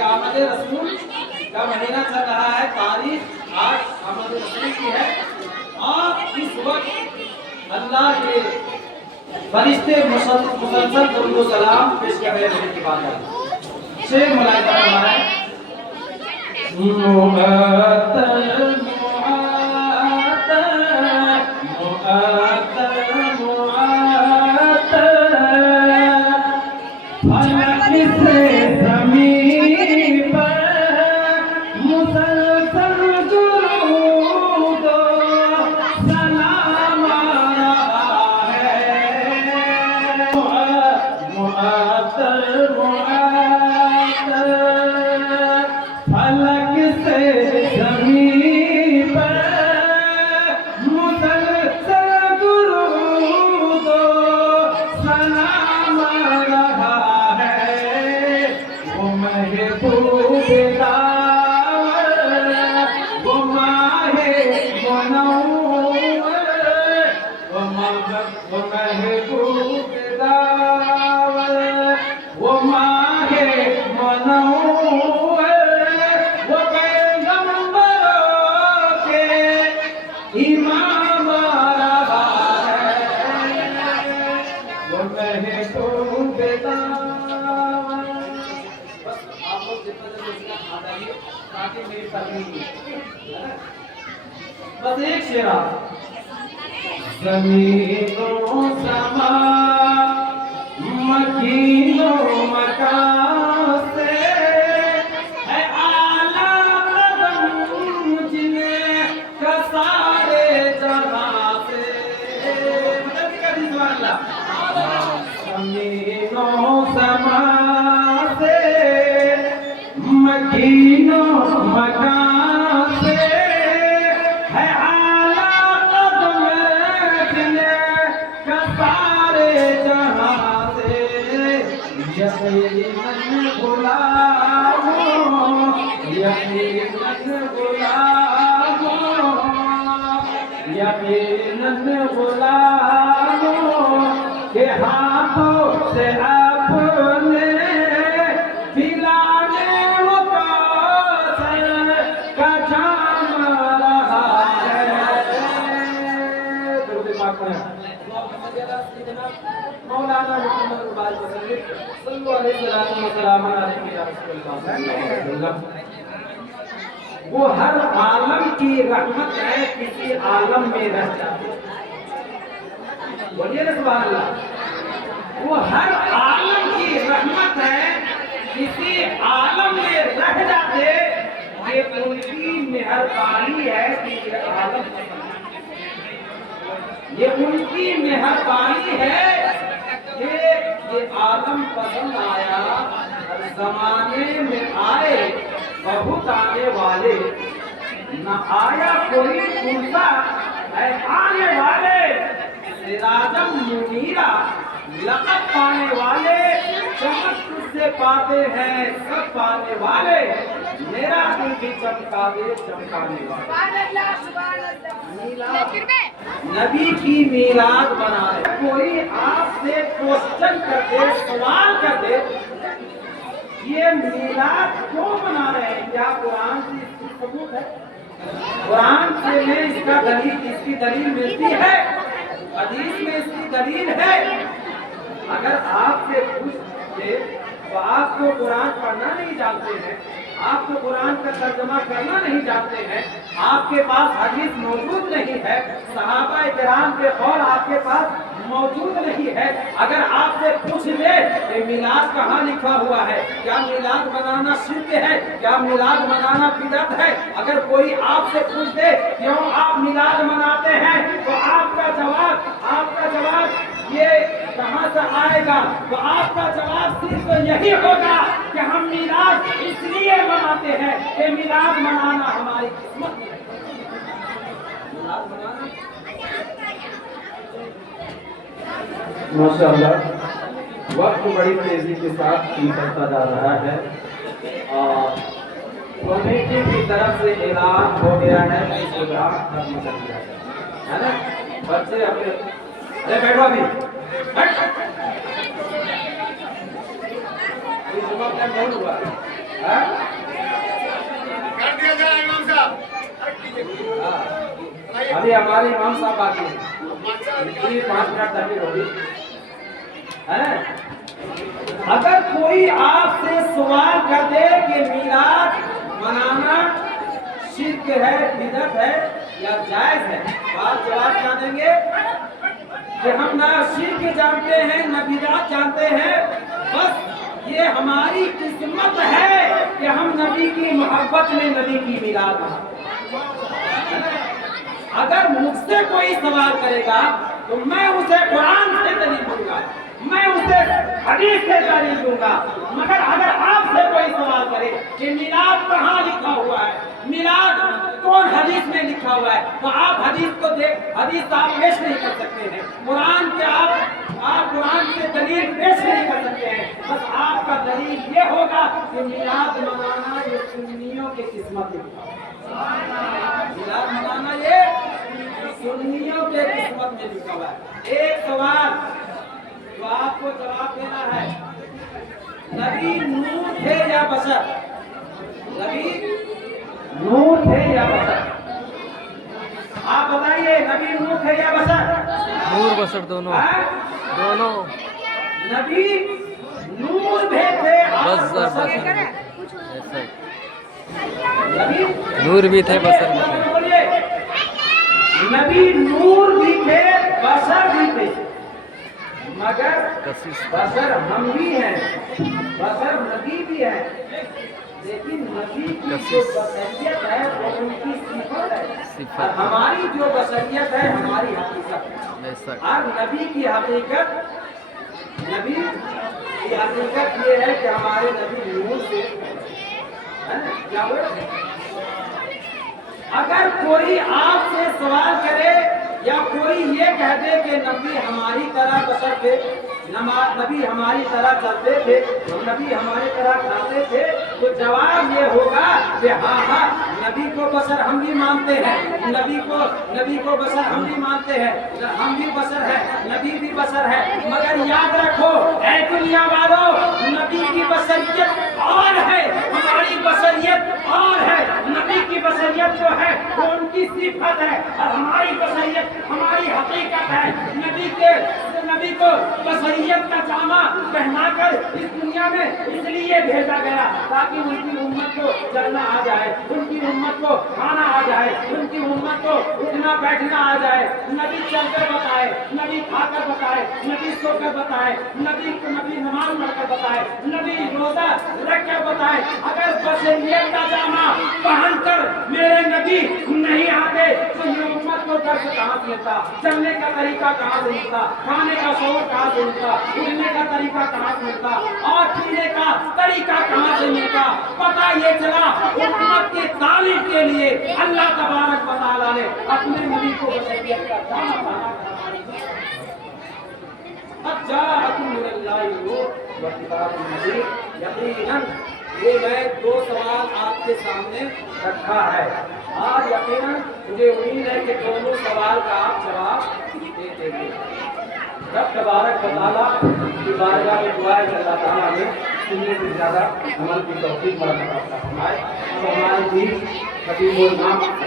یہ آمد رسول کا مہینہ چل رہا ہے، تاریخ آج آمد رسول کی ہے، اور اس وقت اللہ کے فرشتے مسلسل درود و سلام پیش کر رہے ہیں کی بات ہے۔ شیخ ملائکہ فرمائے بس ایک شعر زمین و سما مکین و مکان سے ہے اعلیٰ قدم جنہیں کا سارے جہاں سے زمین و سما سے مکین و مکان کے ہاتھوں سے اپنے پلانے وہ کوثر کا جام رہا ہے۔ درود پاک پڑھیں۔ مولانا محمد الباری صلی اللہ علیہ وسلم یا رسول اللہ۔ وہ ہر عالم کی رحمت ہے، کسی عالم میں رہ جاتے۔ بولیے نا سبحان اللہ۔ وہ ہر عالم کی رحمت ہے، کسی عالم میں رہ جاتے۔ یہ ان کی مہربانی ہے کہ یہ عالم پسند، یہ ان کی مہربانی ہے کہ یہ عالم پسند آیا۔ ہر زمانے میں آئے بہت آنے والے، نہ آیا کوئی پوچھا ہے آنے والے۔ سراجم منیرا لقب پانے والے، چمک تجھ سے پاتے ہیں سب پانے والے۔ میرا دل بھی چمکا دے چمکانے والے۔ نبی کی میلاد منا رہے، کوئی آپ سے کوسچن کر دے، سوال کر دے یہ میلاد کیوں منا رہے ہیں، کیا قرآن سے اس کی ثبوت ہے؟ قرآن سے میں اس کا دلیل، اس کی دلیل ملتی ہے، حدیث میں اس کی دلیل ہے۔ اگر آپ سے پوچھتے تو آپ کو قرآن پڑھنا نہیں جانتے ہیں، آپ کو قرآن کا ترجمہ کرنا نہیں جانتے ہیں، آپ کے پاس حدیث موجود نہیں ہے، صحابہ کرام کے قول آپ کے پاس موجود نہیں ہے۔ اگر آپ سے پوچھ لے کہ میلاد کہاں لکھا ہوا ہے، کیا میلاد منانا شرک ہے، کیا میلاد منانا بدعت ہے، اگر کوئی آپ سے پوچھ دے کیوں آپ میلاد مناتے ہیں، تو آپ کا جواب یہ کہاں سے آئے گا؟ تو آپ کا جواب صرف یہی ہوگا کہ ہم میلاد اس لیے مناتے ہیں کہ میلاد منانا ہماری قسمت ہے۔ ماشاءاللہ وقت بڑی تیزی کے ساتھ نکلتا جا رہا ہے اور کمیٹی کی طرف سے اعلان ہو گیا ہے کہ پروگرام ختم کر دیا ہے نا۔ بچے اپنے بیٹھو ابھی نہیں ہوا हाँ? कर दिया जाए इमाम साहब। हाँ। अभी हमारे इमाम साहब बाकी हैं, 5 मिनट तक होगी, है ना? अगर कोई आपसे सवाल कर दे कि मीलाद मनाना शिर्क है, बिदअत है या जायज है, तो आप जवाब क्या देंगे कि हम ना शिर्क जानते हैं न बिदअत जानते हैं, बस ये हमारी किस्मत है कि हम नबी की मोहब्बत में नबी की मीलाद मनाते हैं। अगर मुझसे कोई सवाल करेगा तो मैं उसे कुरान से दलील दूंगा, मैं उसे हदीस से दलील दूंगा। मगर अगर आपसे कोई सवाल करे कि मिलाद कहाँ लिखा हुआ है, मिलाद कौन हदीस में लिखा हुआ है, तो आप हदीस को हदीस आप पेश नहीं कर सकते हैं, कुरान के आप कुरान से दलील पेश नहीं कर सकते हैं। बस आपका दलील ये होगा कि मिलाद मनाना ये सुन्नियों की किस्मत में लिखा हुआ है, मिलाद मनाना ये सुन्नियों के किस्मत में लिखा हुआ है। एक सवाल तो आपको जवाब देना है, नबी नूर थे या बशर? नबी नूर थे या बशर? आप बताइए, नबी नूर थे या बशर? नूर बशर दोनों, दोनों। नबी नूर भी थे और बशर बशर भी थे। ऐसा नबी नूर भी थे बशर भी थे। बोलिए, नबी नूर भी थे बशर भी थे, मगर कशिश बशर हम भी हैं, बशर नबी भी है, लेकिन नबी की जो बशरियत है वो उनकी सिफत है, और हमारी जो बशरियत है हमारी हकीकत है। ऐसा और नबी की हकीकत ये है कि हमारे नबी नूर से, है ना? क्या हुआ? अगर कोई आपसे सवाल करे या कोई ये कह दे कि नबी हमारी तरह बशर थे, नबी हमारी तरह चलते थे, नबी हमारी तरह खाते थे, तो जवाब ये होगा कि हाँ हाँ नबी को बशर हम भी मानते हैं, नबी को बशर हम भी मानते हैं, हम भी बशर है, नबी भी बशर है। मगर याद रखो ऐ दुनिया वालों, नबी की बशरियत और है, हमारी बशरियत और है। नबी की बशरियत जो है वो उनकी सिफत है, और हमारी बशरियत हमारी हकीकत है। नबी को बशरियत का जामा पहनाकर इस दुनिया में इसलिए भेजा गया ताकि उनकी उम्मत को चलना आ जाए, उनकी उम्मत को खाना आ जाए, उनकी उम्मत को उठना बैठना आ जाए। नबी चलकर बताए, नबी खाकर बताए, नबी सोकर बताए, नबी नमाज पढ़कर बताए, नबी रोजा रखकर बताए। अगर बशरियत का जामा पहनकर मेरे नबी नहीं आते तो ये उम्मत को दर्द कहाँ से मिलता, चलने का तरीका कहाँ से मिलता, खाने का शौक कहाँ से मिलता, उठने का तरीका कहाँ से मिलता, और पीने का तरीका कहाँ से मिलता। पता ये चला उम्मत की तालीम के लिए अल्लाह तबारक व तआला ने अपने नबी को बशरियत का दामन बना यकीनन ये मैं 2 सवाल आपके सामने रखा है, और यकीनन मुझे उम्मीद है कि दोनों सवाल का आप जवाब दे देंगे। रब तबारक व तआला की बारगाह में दुआ है कि अल्लाह ताला हमें सुनने से ज़्यादा अमल की तौफीक अता फरमाए। तो हमारे भी खतीब